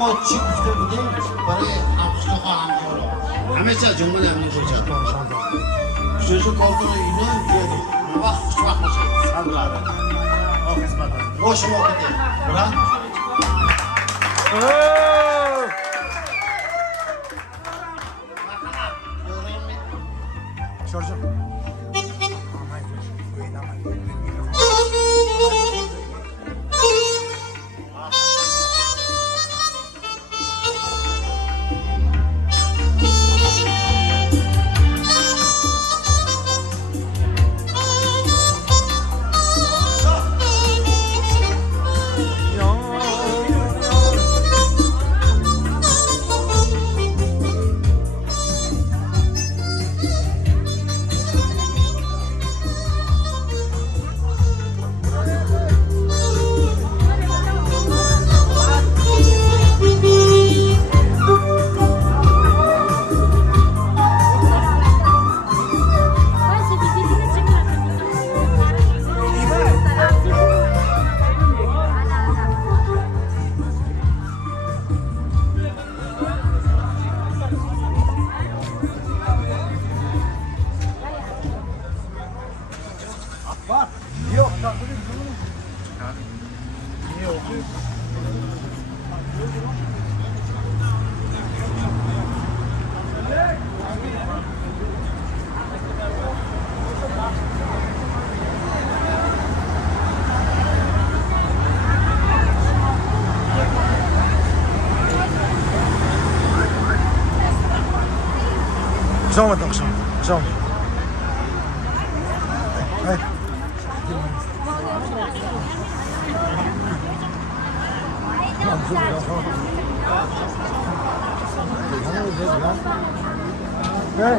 뭐 친구들 برای افسون خواهم کرد. همیشه جمله نمی‌کنه شد. Çocuk olduğunu inan diyelim. وقت خوشبخت باشید. Sabırlar. آفیس بدن. Hoşuma gitti. Bırak. Şarjım. Yok, takılıyor. Niye okuyor? Güzel mi akşam? Güzel mi? Hayır. Hey.